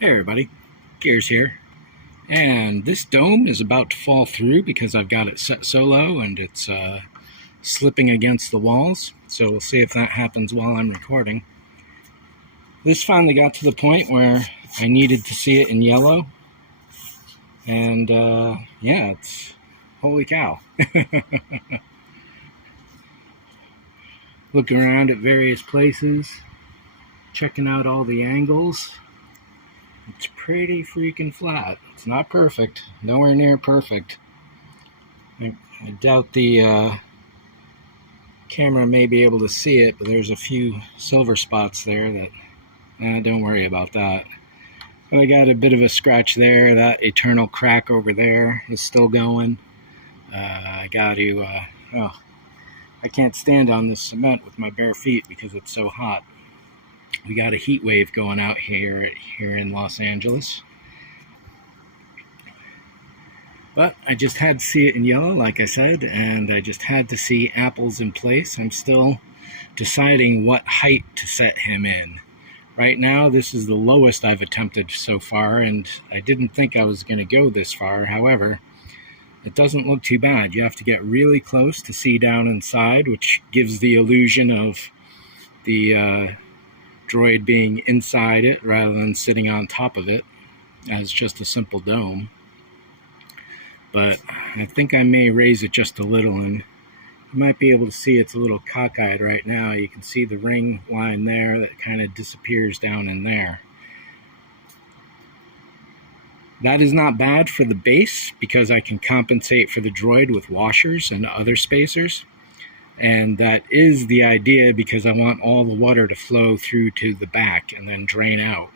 Hey everybody, Gears here, and this dome is about to fall through because I've got it set so low and it's slipping against the walls, so we'll see if that happens while I'm recording. This finally got to the point where I needed to see it in yellow, and yeah, it's holy cow. Looking around at various places, checking out all the angles. It's pretty freaking flat. It's not perfect, nowhere near perfect. I doubt the camera may be able to see it, but there's a few silver spots there that, don't worry about that. But I got a bit of a scratch there. That eternal crack over there is still going. I got to, oh, I can't stand on this cement with my bare feet because it's so hot. We got a heat wave going out here in Los Angeles. But I just had to see it in yellow, like I said, and I just had to see apples in place. I'm still deciding what height to set him in. Right now, this is the lowest I've attempted so far, and I didn't think I was going to go this far. However, it doesn't look too bad. You have to get really close to see down inside, which gives the illusion of the droid being inside it rather than sitting on top of it as just a simple dome. But I think I may raise it just a little, and you might be able to see it's a little cockeyed right now. You can see the ring line there that kind of disappears down in there. That is not bad for the base because I can compensate for the droid with washers and other spacers. And that is the idea because I want all the water to flow through to the back and then drain out.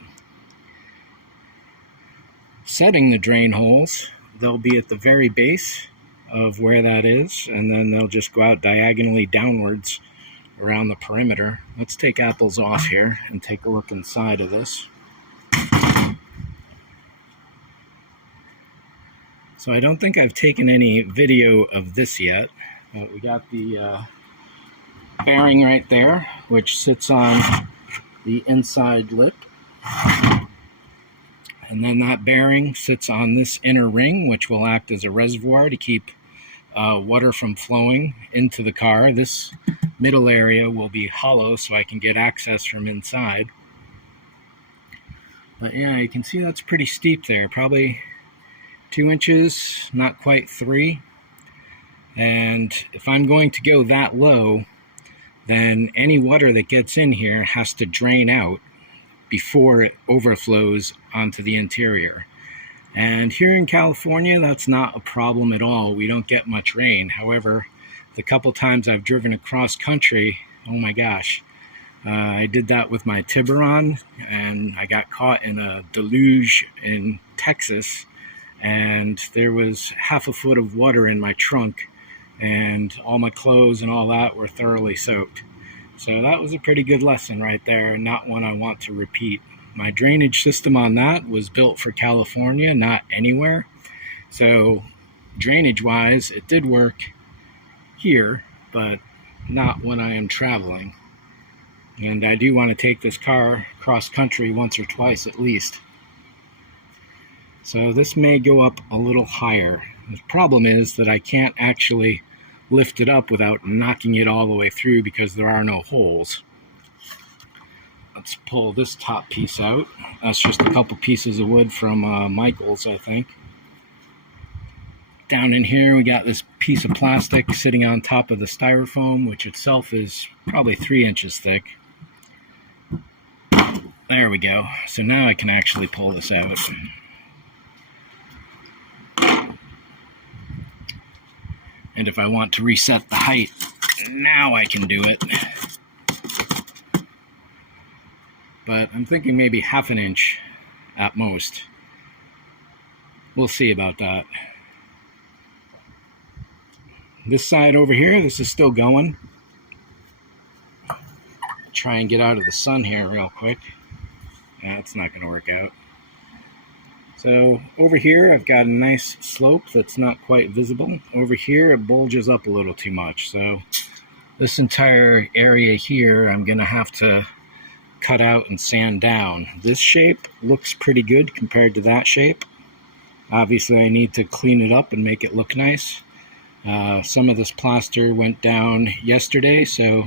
Setting the drain holes, they'll be at the very base of where that is, and then they'll just go out diagonally downwards around the perimeter. Let's take apples off here and take a look inside of this. So I don't think I've taken any video of this yet. We got the bearing right there, which sits on the inside lip. And then that bearing sits on this inner ring, which will act as a reservoir to keep water from flowing into the car. This middle area will be hollow so I can get access from inside. But yeah, you can see that's pretty steep there, probably 2 inches, not quite 3. And if I'm going to go that low, then any water that gets in here has to drain out before it overflows onto the interior. And here in California, that's not a problem at all. We don't get much rain. However, the couple times I've driven across country, oh my gosh, I did that with my Tiburon, and I got caught in a deluge in Texas, and there was half a foot of water in my trunk, and all my clothes and all that were thoroughly soaked. So that was a pretty good lesson right there, and not one I want to repeat. My drainage system on that was built for California, not anywhere. So drainage-wise, it did work here, but not when I am traveling. And I do want to take this car cross-country once or twice at least. So this may go up a little higher. The problem is that I can't actually lift it up without knocking it all the way through because there are no holes. Let's pull this top piece out. That's just a couple pieces of wood from Michael's, I think. Down in here we got this piece of plastic sitting on top of the styrofoam, which itself is probably 3 inches thick. There we go. So now I can actually pull this out. And if I want to reset the height, now I can do it. But I'm thinking maybe ½ an inch at most. We'll see about that. This side over here, this is still going. Try and get out of the sun here real quick. Yeah, it's not going to work out. So over here, I've got a nice slope that's not quite visible. Over here, it bulges up a little too much. So this entire area here, I'm going to have to cut out and sand down. This shape looks pretty good compared to that shape. Obviously I need to clean it up and make it look nice. Some of this plaster went down yesterday, so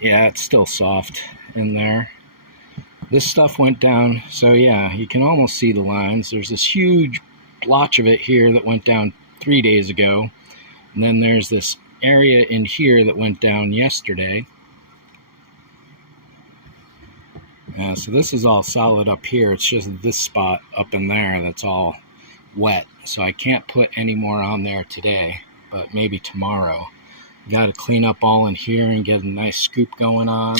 yeah, it's still soft in there. This stuff went down, so yeah, you can almost see the lines. There's this huge blotch of it here that went down 3 days ago, and then there's this area in here that went down yesterday. So this is all solid up here. It's just this spot up in there that's all wet, so I can't put any more on there today, but maybe tomorrow. Got to clean up all in here and get a nice scoop going on.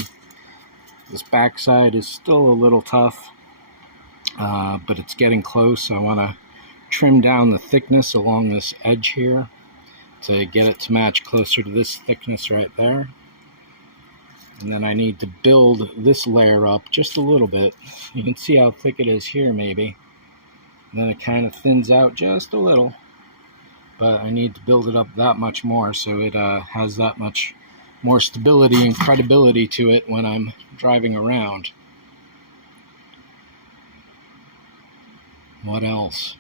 This backside is still a little tough, but it's getting close. I want to trim down the thickness along this edge here to get it to match closer to this thickness right there. And then I need to build this layer up just a little bit. You can see how thick it is here maybe. And then it kind of thins out just a little. But I need to build it up that much more so it has that much more stability and credibility to it when I'm driving around. What else?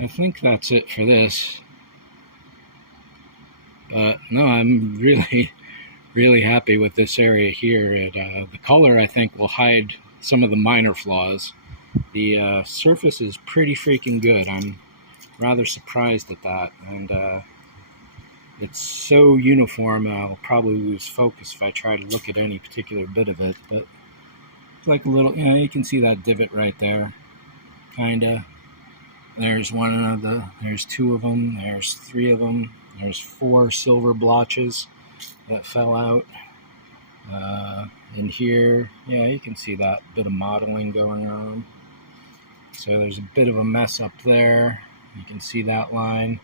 I think that's it for this. But no, I'm really happy with this area here. The color, I think, will hide some of the minor flaws. The surface is pretty freaking good. I'm rather surprised at that, and it's so uniform I'll probably lose focus if I try to look at any particular bit of it. But it's like a little, you know, you can see that divot right there, kinda. There's there's two of them, there's three of them, there's 4 silver blotches that fell out. In here, yeah, you can see that bit of modeling going on. So there's a bit of a mess up there. You can see that line.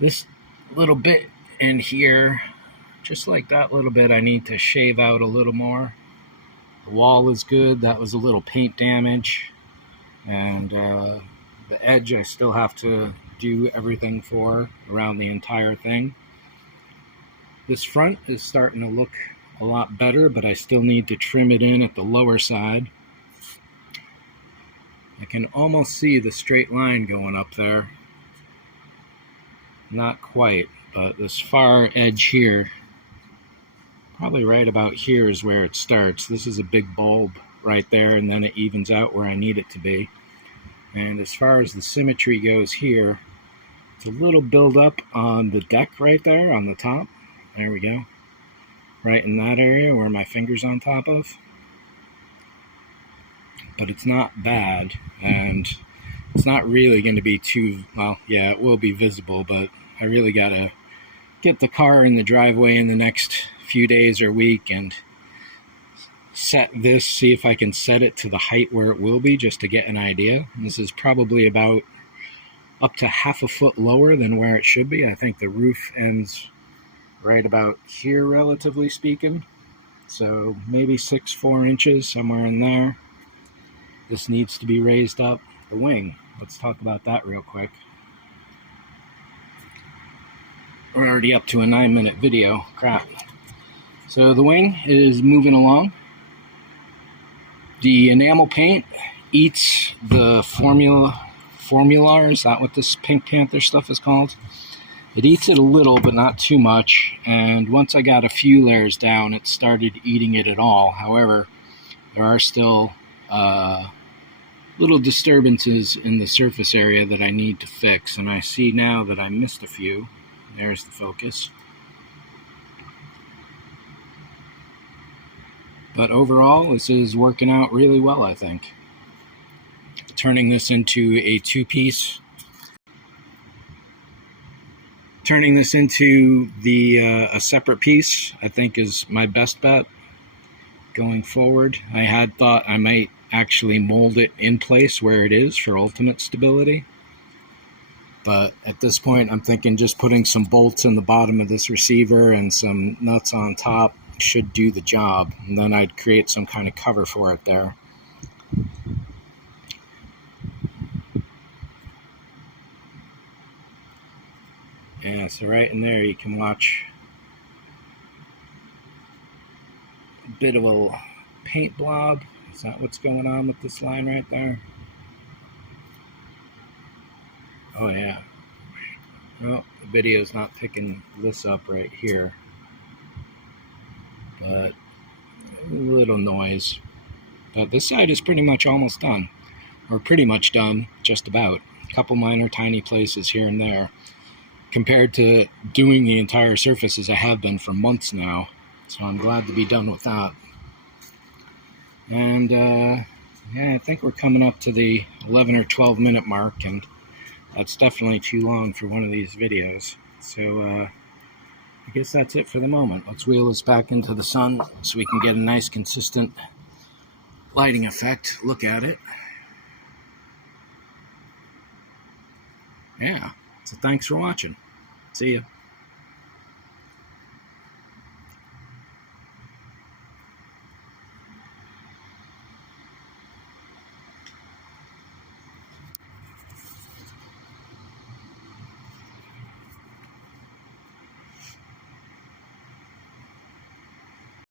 This little bit in here, just like that little bit, I need to shave out a little more. The wall is good. That was a little paint damage. And the edge I still have to do everything for around the entire thing. This front is starting to look a lot better, but I still need to trim it in at the lower side. I can almost see the straight line going up there. Not quite, but this far edge here, probably right about here is where it starts. This is a big bulb right there, and then it evens out where I need it to be. And as far as the symmetry goes here, it's a little build-up on the deck right there on the top. There we go. Right in that area where my finger's on top of. But it's not bad, and it's not really going to be too, well, yeah, it will be visible, but I really got to get the car in the driveway in the next few days or week and set this, see if I can set it to the height where it will be, just to get an idea. This is probably about up to ½ a foot lower than where it should be. I think the roof ends right about here, relatively speaking. So maybe 4 inches, somewhere in there. This needs to be raised up. The wing, let's talk about that real quick. We're already up to a 9-minute video. Crap. So the wing is moving along. The enamel paint eats the Formular, is that what this Pink Panther stuff is called? It eats it a little, but not too much, and once I got a few layers down, it started eating it at all. However, there are still little disturbances in the surface area that I need to fix, and I see now that I missed a few. There's the focus. But overall, this is working out really well, I think. Turning this into a two-piece. Turning this into a separate piece, I think, is my best bet going forward. I had thought I might actually mold it in place where it is for ultimate stability. But at this point, I'm thinking just putting some bolts in the bottom of this receiver and some nuts on top should do the job. And then I'd create some kind of cover for it there. Yeah, so right in there you can watch bit of a paint blob. Is that what's going on with this line right there? Oh yeah. Well, the video's not picking this up right here, but a little noise. But this side is pretty much almost done, or pretty much done, just about. A couple minor tiny places here and there, compared to doing the entire surface as I have been for months now. So I'm glad to be done with that. And yeah, I think we're coming up to the 11 or 12 minute mark, and that's definitely too long for one of these videos. So I guess that's it for the moment. Let's wheel this back into the sun so we can get a nice consistent lighting effect. Look at it. Yeah, so thanks for watching. See ya.